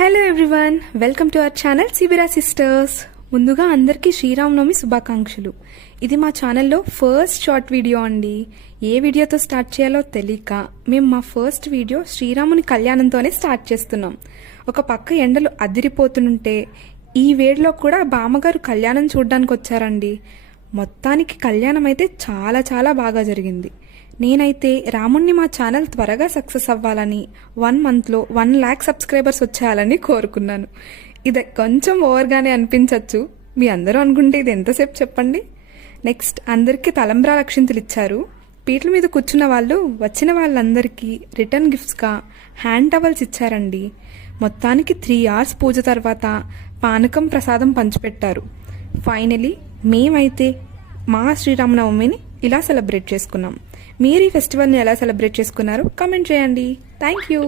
Hello everyone, welcome to our channel Sibira sisters. ముందుగా అందరికీ శ్రీరామనవమి శుభాకాంక్షలు. ఇది మా ఛానల్లో ఫస్ట్ షార్ట్ వీడియో అండి. ఏ వీడియోతో స్టార్ట్ చేయాలో తెలియక మేము మా ఫస్ట్ వీడియో శ్రీరాముని కళ్యాణంతోనే స్టార్ట్ చేస్తున్నాం. ఒక పక్క ఎండలు అదిరిపోతుంటే ఈ వేడిలో కూడా బామ్మగారు కళ్యాణం చూడడానికి వచ్చారండి. మొత్తానికి కళ్యాణం అయితే చాలా చాలా బాగా జరిగింది. నేనైతే రాముణ్ణి మా ఛానల్ త్వరగా సక్సెస్ అవ్వాలని 1 monthలో 1 lakh సబ్స్క్రైబర్స్ వచ్చేయాలని కోరుకున్నాను. ఇది కొంచెం ఓవర్గానే అనిపించవచ్చు. మీ అందరూ అనుకుంటే ఇది ఎంతసేపు చెప్పండి. నెక్స్ట్ అందరికీ తలంబ్రాల అక్షింతలు ఇచ్చారు. పీటల మీద కూర్చున్న వాళ్ళు వచ్చిన వాళ్ళందరికీ రిటర్న్ గిఫ్ట్స్గా హ్యాండ్ టవల్స్ ఇచ్చారండి. మొత్తానికి 3 hours పూజ తర్వాత పానకం ప్రసాదం పంచిపెట్టారు. ఫైనలీ మేమైతే మా శ్రీరామనవమిని ఇలా సెలబ్రేట్ చేసుకున్నాం. మీరు ఈ ఫెస్టివల్ని ఎలా సెలబ్రేట్ చేసుకున్నారు కామెంట్ చేయండి. Thank you.